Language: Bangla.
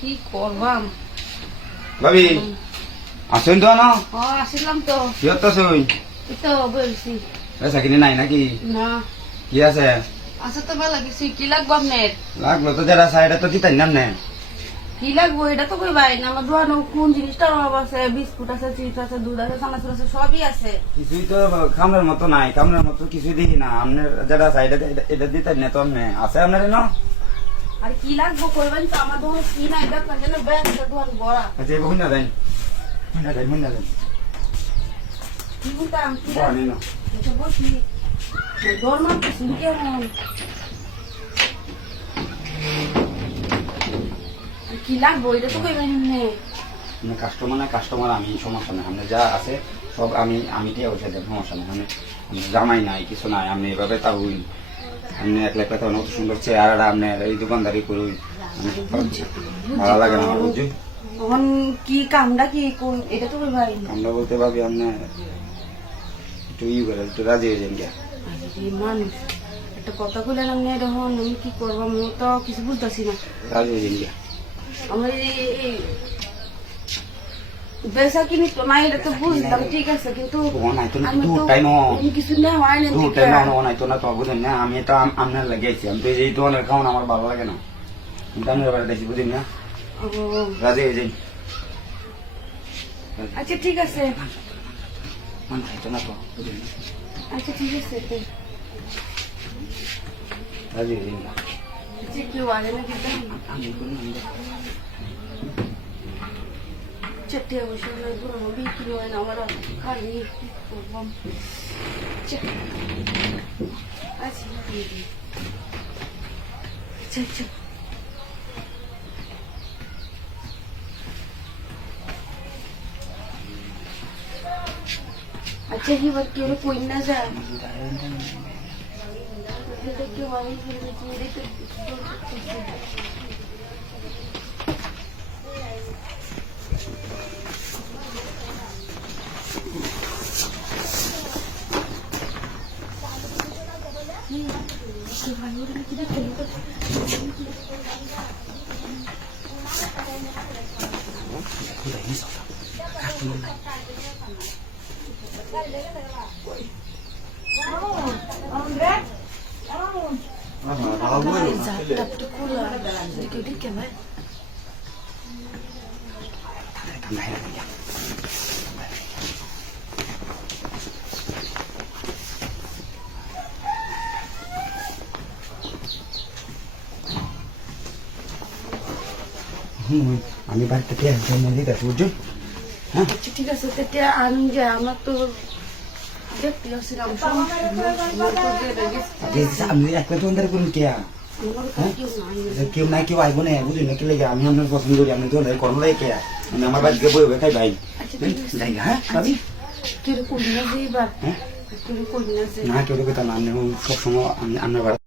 কি করবাম ভাবি আসেন তো না আসলাম তো কি হচ্ছে ওই এই তো বলছি পয়সা কিনে নাই নাকি না কি আছে আচ্ছা তো ভালো লাগছে কি লাগবো আপনার লাগলো তো যারা সাইডে তো দিতেন নাম নেন কি লাগবো এটা তো কই ভাই না আমার দোকানে কোন জিনিসটার অভাব আছে বিস্কুট আছে চিপস আছে দুধ আছে চানাচুর আছে সবই আছে কিছুই তো খামরের মতো নাই খামরের মতো কিছুই দেখি না আপনার যারা সাইডে এটা দিতেন না তো আপনি আছে আপনার না আর কি লাগবো কইবেন তো আমার দোকানে কি নাই দেখ না যেন ব্যাগ দোকান বড়া আচ্ছা এবার হুন্না দেন হুন্না দেন কি বলতাম কি বড় নিন এটা বসি দরমা কিছু কেমন কি লাগবো এটা তো কইবেন না কাস্টমার না কাস্টমার আমি সমস্যা নাই আপনি যা আছে সব আমি দিয়ে উঠে দেব সমস্যা নাই আমি জামাই নাই কিছু নাই আপনি এভাবে তা হইন আপনি একলা একলা তো অত সুন্দর চেয়ার আপনার এই দোকানদারি করুন ভালো লাগে না আমার বুঝছি তখন কি কামটা কি কোন এটা তো ভাই আমরা বলতে ভাবি আপনার একটু করে একটু রাজি হয়ে যান গিয়া মানুষ একটা কথা বললেন আপনি তখন আমি কি করবো আমি তো কিছু বুঝতেছি না রাজি হয়ে যান গিয়া আমরা এই বেসা কিনি তো নাই এটা তো বুঝলাম ঠিক আছে কিন্তু আমি কিছু নেই হয় না আমি তো আপনার লাগিয়েছি আমি তো এই দোকানের খাওয়ান আমার ভালো লাগে না কিন্তু আমি এবার দেখি বুঝিন না রাজি হয়ে যাই আচ্ছা ঠিক আছে মান খাইতো না তো বুঝিন না আচ্ছা ঠিক আছে রাজি হয়ে যাই আচ্ছা কেউ আগে না কিন্তু চেটে বসে পুরো বিক্রি হয় না আমার খালি করবাম আচ্ছা আচ্ছা আচ্ছা এবার কেউ কই না যায় কেউ আমি আমি বাড়িতে দিতে বুঝছো হ্যাঁ আচ্ছা ঠিক আছে তেতে আমি যে আমার তো দেখতে আসছিলাম আমি একলা দোকানদারি করুন কে কেউ নাই কেউ আইব না বুঝলি না কি লাগে আমি আপনার পছন্দ করি আপনি তো কর্ম লাগে কে আমি আমার বাড়িতে বই খাই ভাই জায়গা হ্যাঁ ভাবি কেউ করি না যে এবার কেউ করি না যে না কেউ কথা না সবসময় আমি আপনার